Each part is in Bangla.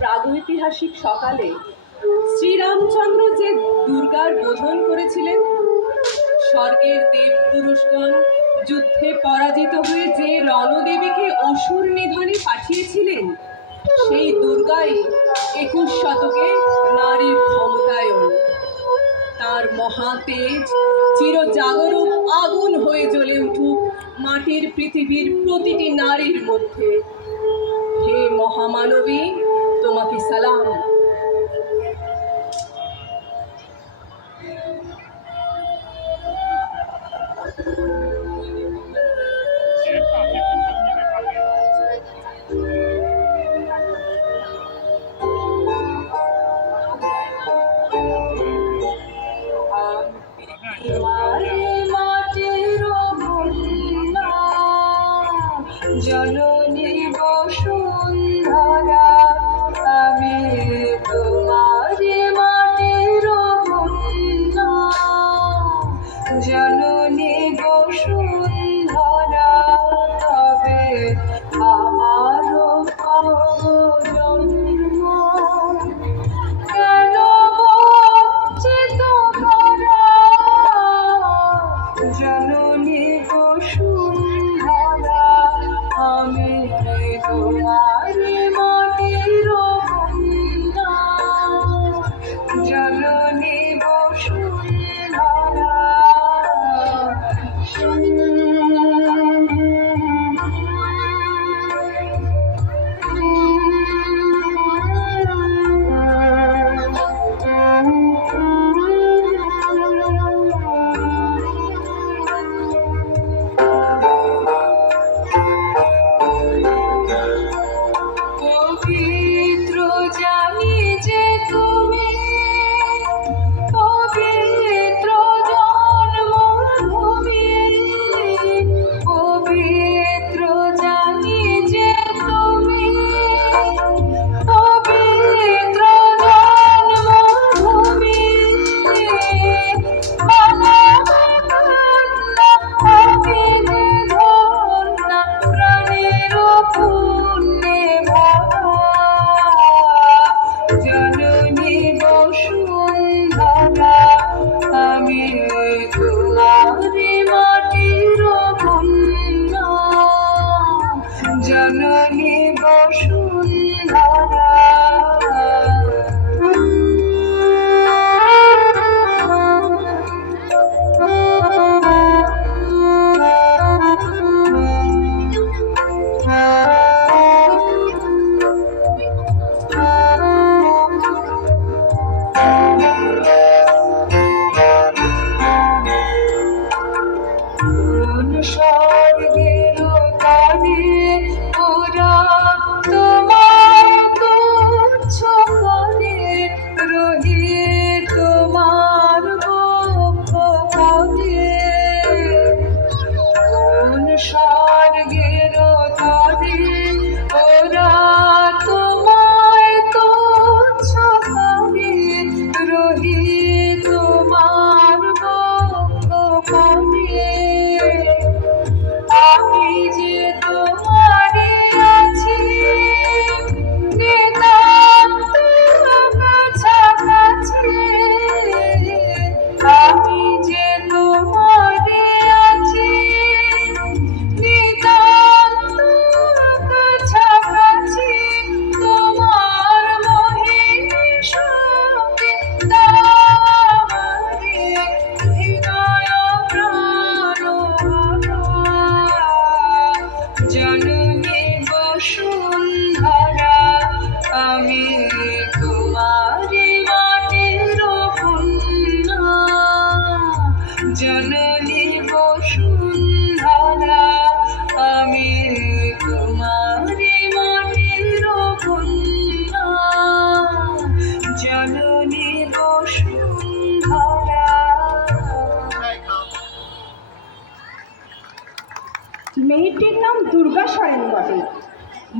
প্রাগৈতিহাসিক সকালে শ্রীরামচন্দ্র যে দুর্গার বোধন করেছিলেন, স্বর্গের দেব পুরুষগণ যুদ্ধে পরাজিত হয়ে যে রণদেবীকে অসুর নিধনে পাঠিয়েছিলেন, সেই দুর্গাই একুশ শতকে নারীর ক্ষমতায়ন। তার মহাতেজ চিরজাগরুক আগুন হয়ে জ্বলে উঠুক মাটির পৃথিবীর প্রতিটি নারীর মধ্যে। হে মহামানবী তোমাকে সালাম।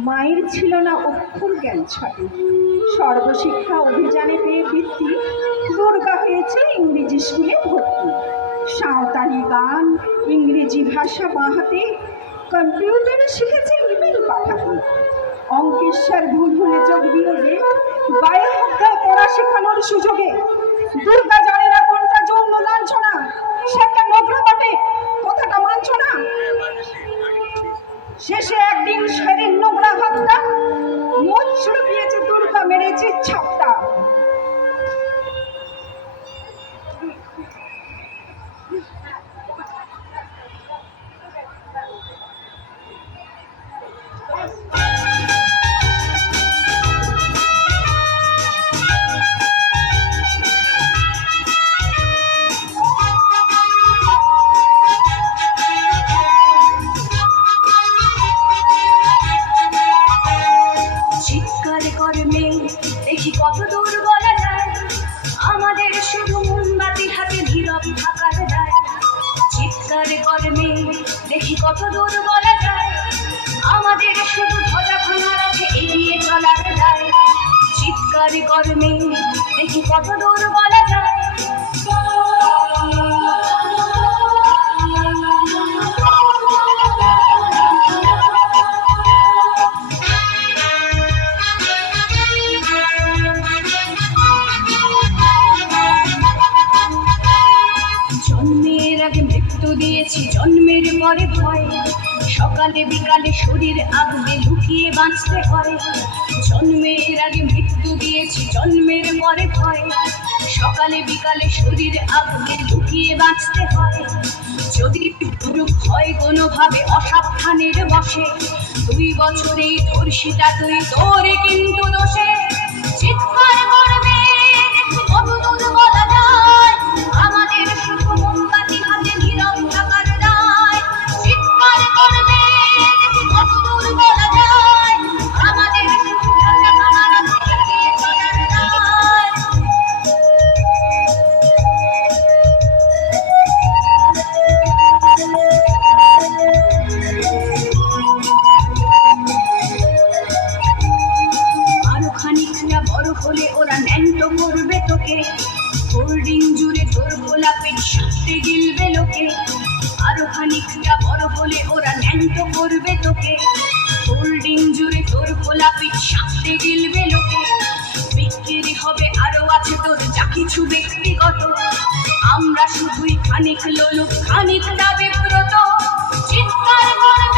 মায়ের ছিল না অক্ষর জ্ঞান ছাড়ে সর্বশিক্ষা অভিযানে পেয়ে ভিত্তি দুর্গা হয়েছে ইংরেজি স্কুলে ভর্তি। সাঁওতালি গান, ইংরেজি ভাষা বাঁহাতে কম্পিউটারে শিখেছে ইমেল পাঠাতে। অঙ্কেশ্বর ভুল ভুলে যোগ বিয়োগে, বায়ু পড়া শেখানোর সুযোগে দুর্গা জানে না কোনটা যৌন লাঞ্ছনা সে একটা নগ্ন বটে, কথাটা মানছ না? শেষে একদিন সেদিন নোংরা হত্যা। মুখ ছুড়ে দিয়েছে দুর্গা মেরেছে ছাপটা। পরে ভয়। সকালে, বিকালে শরীর আগুনে ঢুকিয়ে বাঁচতে হয়। যদি দুরূপ হয় কোনোভাবে অসাবধানের বসে, দুই বছরেই ধর্ষিতা তুই তোরে কিন্তু দোষে। চিৎকার আমরা শুধুই খানিক লোলুপ খানিকটা বিব্রত চিৎকার করবে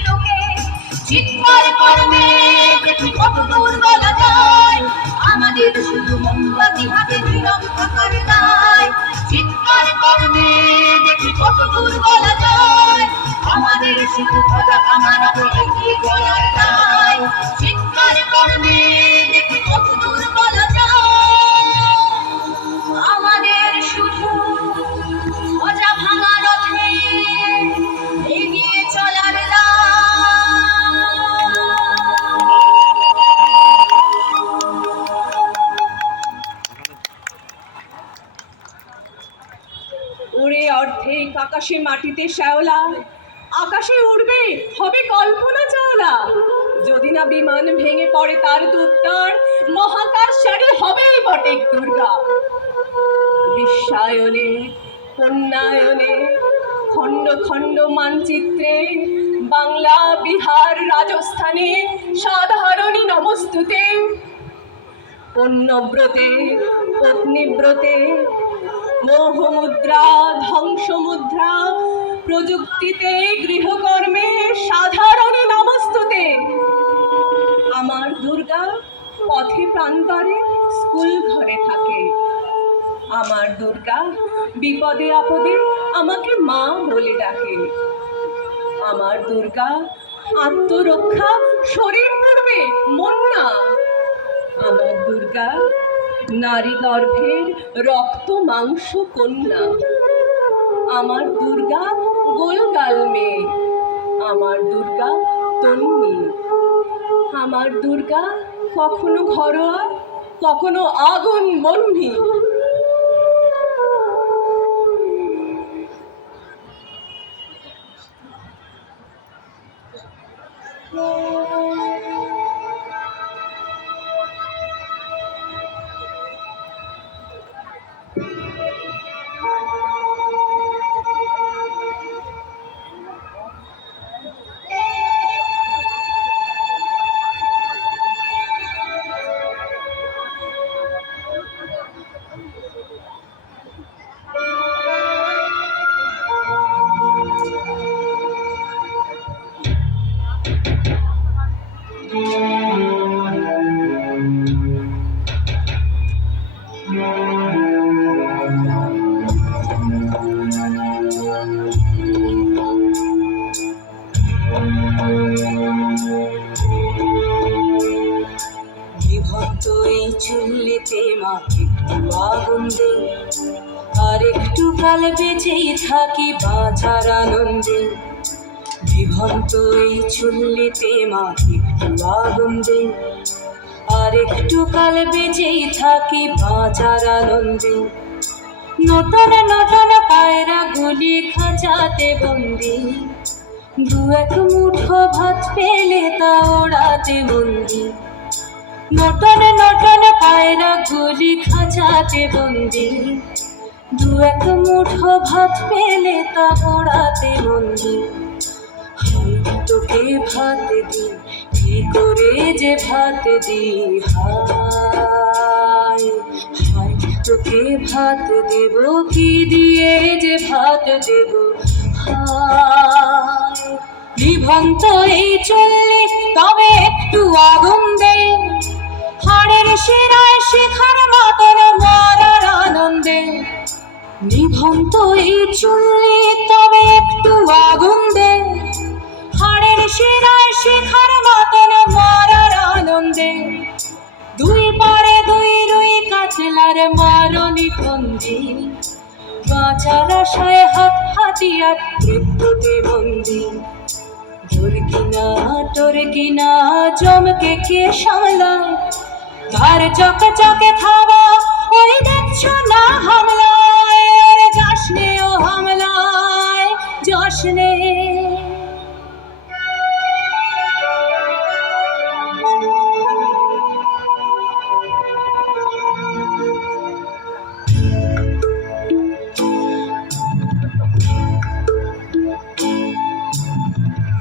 চিৎকার করবে কত দূর বলা যায়। আমাদের শুধু মোমবাতি হাতে নীরব থাকার দায় কত দূর যায়। আমাদের শুধু কথা আমার এগিয়ে দেখি কত দূর বলা যায়। আমাদের শুধু আকাশে মাটিতে শ্যাওলা, আকাশে উড়বে, হবে কল্পনা চাওলা। যদি না বিমান ভেঙে পড়ে তার দুত্তর মহাকাশ সারি হবেই বটে দুর্গা। বিশ্বায়নে কন্যায়নে খণ্ড খণ্ড মানচিত্রে, বাংলা, বিহার, রাজস্থানে সাধারণী নমস্তুতে। পণ্যব্রতে, পত্নীব্রতে মোহমুদ্রা, ধ্বংসমুদ্রা, প্রযুক্তিতে, গৃহকর্মে, সাধারণ নমস্তুতে। আমার দুর্গা পথে প্রান্তরে স্কুল ঘরে থাকে। আমার দুর্গা বিপদে আপদে আমাকে মা বলে ডাকে। আমার দুর্গা, আত্মরক্ষা শরীর পড়বে মন না আমার দুর্গা নারী গর্ভের রক্ত মাংস কন্যা। আমার দুর্গা গোলগাল মেয়ে। আমার দুর্গা তন্নি আমার দুর্গা কখনো ঘরোয়া, কখনো আগুন বন্ধি। একটু আগুন আর একটু কাল বেঁচেই থাকি বাঁচার আনন্দে। বিভক্ত এই চুল্লিতে মা একটু আগুন দে। আর একটু কাল বেঁচেই থাকি বাঁচার আনন্দে। নটন নটন পায়রা গুলি খাঁচাতে বন্দি। দু এক মুঠো ভাত পেলে তা ওড়াতে বন্দি নটন নটন পায়রা গুলি খাঁচাতে বন্দি। দু এক মুঠো ভাত পেলে তা ওড়াতে বন্দি। হাই তোকে ভাত দি কি করে যে ভাত দি হায়। তোকে ভাত দেব, কি দিয়ে যে ভাত দেব, হায়। বিভন্ত এই চললে তবে একটু আগুন দে। হাড়ের শিরায় শিখার মতন মারার আনন্দে। নিভন্ত এই চুল্লি, তবে একটু আগুন দে হাড়ের শিরায় শিখার মতন মারার আনন্দে। দুই পারে দুই রুই কাচলার মারণি ফন্দি বাঁচার আশায় হাত হাতিয়ার মৃত্যুতে বন্দি। তোর কিনা তোর কিনা জমকে কে সামলায়? ধার চকে চকে থাবা, ওই দেখছ না হামলায়? যাসনে ও হামলায় যাসনে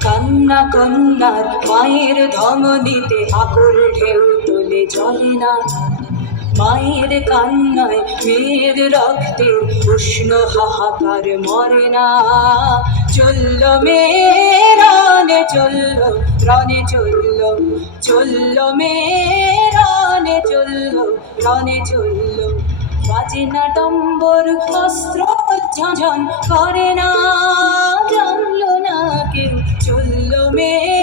কান্না কন্যার মায়ের ধমনীতে আকুল ঢেউ। তোলে চলে না। মায়ের কান্নায় মেয়ের রক্তে উষ্ণ হাহাকার মরে না। চলল মেয়ে রানে চলল, রনে চলল চলল মেয়ে রানে চলল, রনে চলল। বাজে না ডম্বর, অস্ত্র ঝাঁঝন করে না, জানলো না কেউ। চলল মেয়ে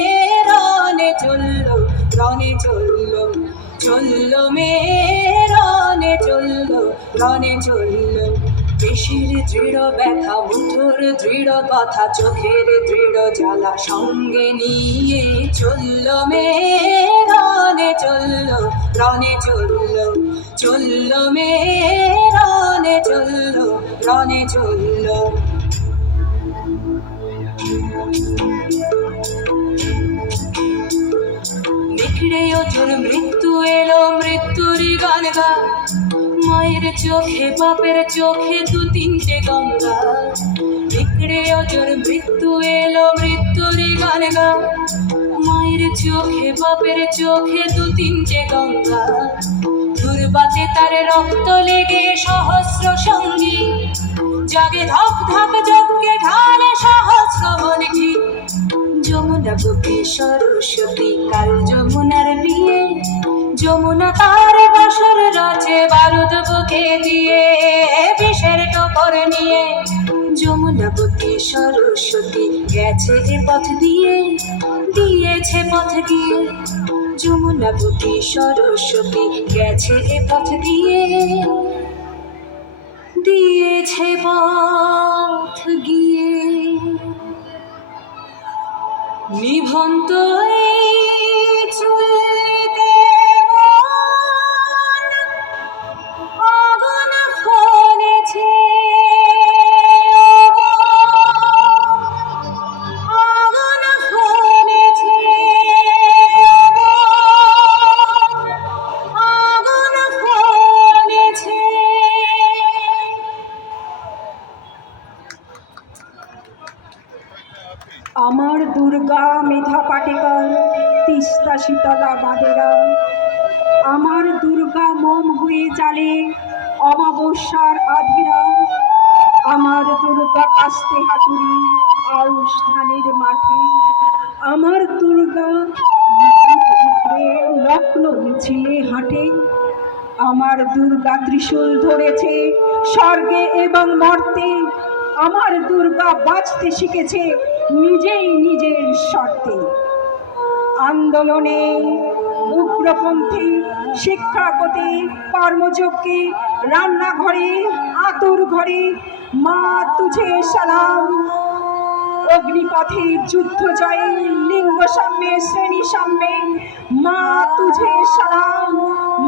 রনে চলল রনে চলল চলল মেয়ে রনে চলল রনে চলল। পেশির দৃঢ় ব্যথা, মুঠোর দৃঢ় কথা, চোখের দৃঢ় জ্বালা সঙ্গে নিয়ে চলল মেয়ে রনে চলল রনে চলল। চলল মেয়ে রনে চলল রনে চলল। নিখড়ে মৃত্যু এলো, মৃত্যুর গান গা মায়ের চোখে, বাপের চোখে দু তিনটে গঙ্গা। নিখড়ে ওজোর মৃত্যু এলো, মৃত্যুর গান গা মায়ের চোখে, বাপের চোখে দু তিনটে গঙ্গা। দুর্বাতে তার রক্ত লেগে সহস্র সঙ্গী। জাগে ধক ধক যজ্ঞে ঢালে সহস্র ঘি। বুকে সরস্বতী কাল যমুনার বিয়ে। যমুনা তার বসর রাজে বারুদ বুকে দিয়ে বিষের টপর নিয়ে। যমুনা বুকে সরস্বতী গেছে এ পথ দিয়ে, দিয়েছে পথ দিয়ে। যমুনাবতী সরস্বতী গেছে এ পথ দিয়ে, দিয়েছে পথ গিয়ে নিভন্ত চুল্লিতে মেধা তিস্তা শীতলা বাদেরা আমার দুর্গা মোম হয়ে জালে অমাবস্যার আধিরা। আমার দুর্গা কাস্তে হাতুড়ি আউশ ধানের মাঠে। আমার দুর্গা লগ্ন মিছিলে হাঁটে। আমার দুর্গা ত্রিশূল ধরেছে স্বর্গে এবং মর্তে। আমার দুর্গা বাঁচতে শিখেছে নিজেই নিজের শর্তে। আন্দোলনে উগ্রপন্থী, শিক্ষাপতি, কর্মযোগী, রান্নাঘরে আতুর ঘরে মা তুঝে সালাম। অগ্নিপথে যুদ্ধ জয়ে লিঙ্গ সাম্যে, শ্রেণি সাম্যে মা তুঝে সালাম,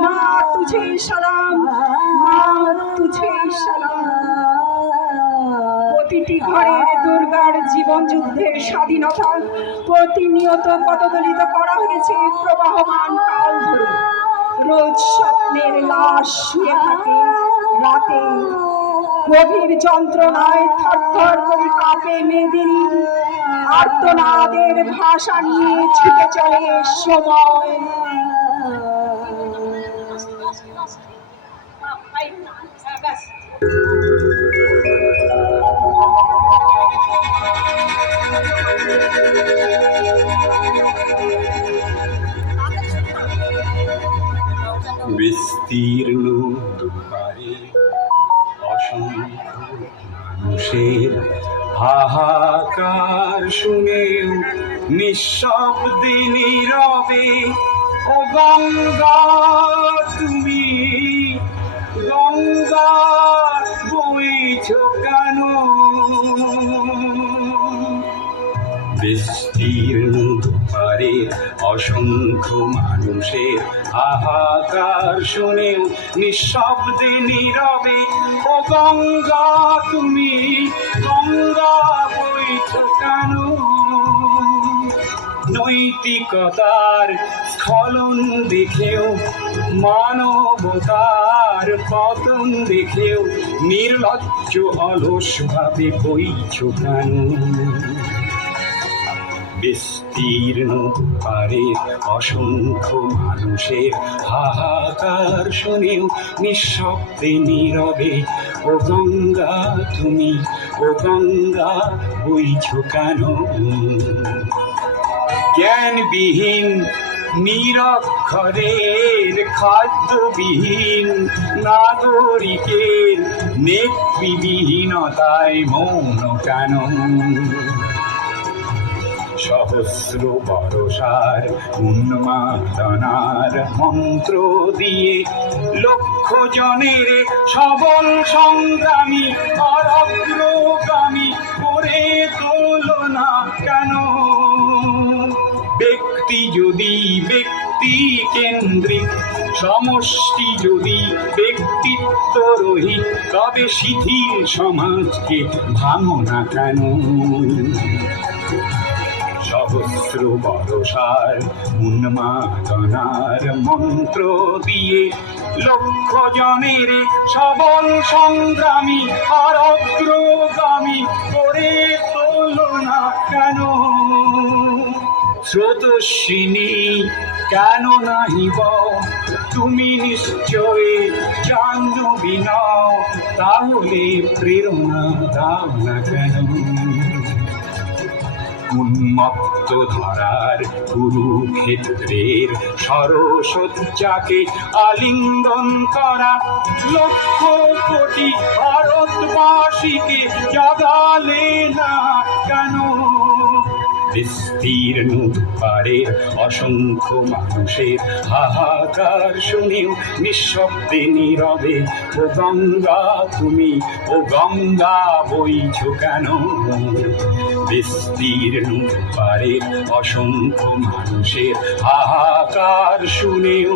মা তুঝে সালাম, মা তুঝে সালাম। প্রতিটি ঘরের দুর্গার জীবন যুদ্ধের স্বাধীনতা প্রতিনিয়ত পদদলিত করা হয়েছে প্রবাহমান কাল ধরে। রোজ স্বপ্নের লাশ শুয়ে থাকে রাতে। গভীর যন্ত্রণায় থরথর করে কাঁপে মেদিনী আর্তনাদের ভাষা নিয়ে ছুটে চলে সময়। মানুষের হাহাকার শুনেও নিঃশব্দে নীরবে ও গঙ্গা তুমি গঙ্গা বইছ কেন? বিস্তীর্ণ দুপারে অসংখ্য মানুষের হাহাকার শুনেও নিঃশব্দে নীরবে, ও গঙ্গা, তুমি গঙ্গা বইছ কেন? নৈতিকতার স্খলন দেখেও, মানবতার পতন দেখেও, নির্লজ্জ অলস ভাবে বইছ কেন? বিস্তীর্ণ পারে অসংখ্য মানুষের হাহাকার শুনেও নিঃশব্দে নীরবে, ও গঙ্গা, তুমি, ও গঙ্গা, বইছ কেন? জ্ঞানবিহীন, নিরক্ষরের, খাদ্যবিহীন, নাগরিকের নেতৃবিহীনতায় মৌন কেন? সহস্র বরসার উন্মাদনার মন্ত্র দিয়ে লক্ষ জনের সবল সংগ্রামী আর করে তোল না কেন? ব্যক্তি যদি ব্যক্তি কেন্দ্রিক, সমষ্টি যদি ব্যক্তিত্ব রহিত তবে শিথিল সমাজকে ভাঙো না কেন? সহস্র বরসার উন্মাদনার মন্ত্র দিয়ে লক্ষ জনের সবল সংগ্রামী আর অগ্রগামী করে তোলনা কেন? স্রোতস্বিনী, কেন নাহিব তুমি নিশ্চয় জাহ্নবী নও, তাহলে প্রেরণা দাও না কেন? উন্মত্ত ধারার কুরুক্ষেত্রের সরসজ্জাকে আলিঙ্গন করা লক্ষ কোটি ভারতবাসীকে জাগালে না কেন? বিস্তীর্ণ পারের অসংখ্য মানুষের হাহাকার শুনেও নিঃশব্দে নীরবে, ও গঙ্গা, তুমি ও গঙ্গা বইছ কেন? বিস্তীর্ণ পারে অসংখ্য মানুষের হাহাকার শুনেও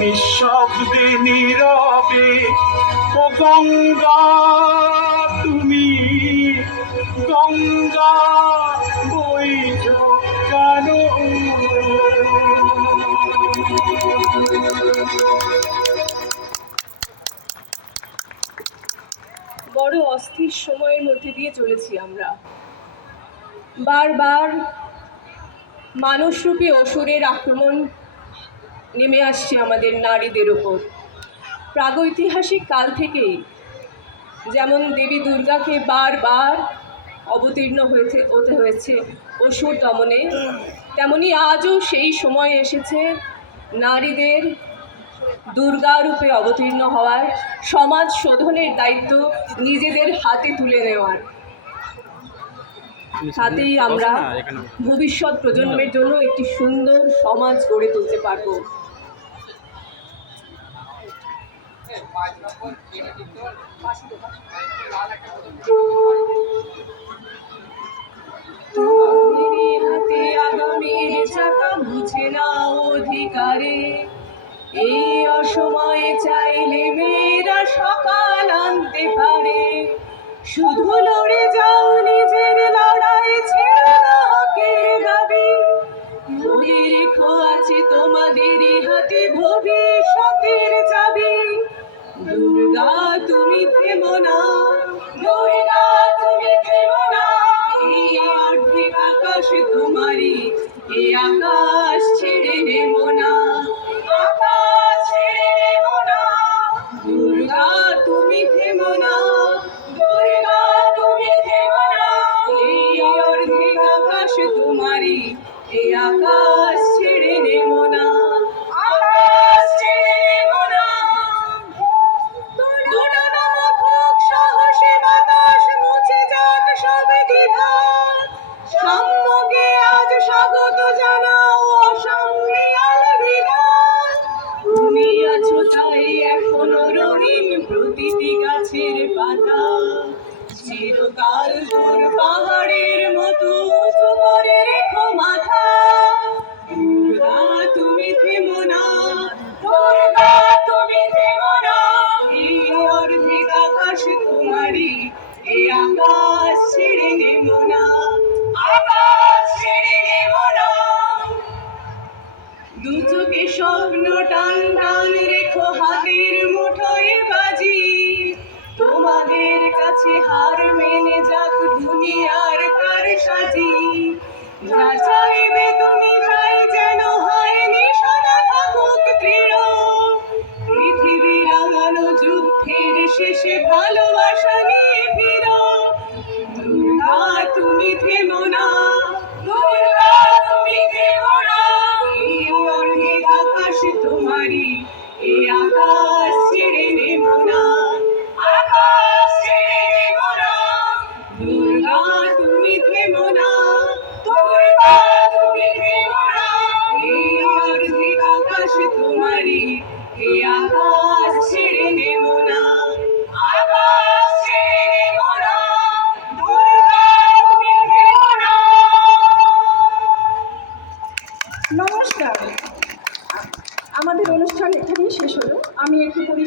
নিঃশব্দে নীরবে, ও গঙ্গা, তুমি গঙ্গা বড় অস্থির সময়ের মধ্যে দিয়ে চলেছি আমরা। বারবার মানুষরূপী অসুরের আক্রমণ নেমে আসছে আমাদের নারীদের ওপর। প্রাগৈতিহাসিক কাল থেকেই যেমন দেবী দুর্গাকে বারবার অবতীর্ণ হয়েছে, হতে হয়েছে অসুর দমনে, তেমনি আজও সেই সময় এসেছে নারীদের দুর্গারূপে অবতীর্ণ হওয়ার, সমাজ শোধনের দায়িত্ব নিজেদের হাতে তুলে নেওয়ার। তাতেই আমরা ভবিষ্যৎ প্রজন্মের জন্য একটি সুন্দর সমাজ গড়ে তুলতে পারব। হাতে আগামীর চাকা বুঝে না অধিকারে। এই অসময়ে চাইলে মেয়েরা সকাল আনতে পারে। শুধু লড়ে যাও, নিজের লড়াই ছেড়ে না হকের দাবি। মনে রেখো আছে তোমাদেরই হাতে ভবিষ্যতের যুদ্ধের শেষে ভালোবাসা নিয়ে ফিরো। দুর্গা, তুমি থেমো না। দুর্গা, তুমি থেমো না। এই অর্ধেক আকাশ তোমারই, এই আকাশ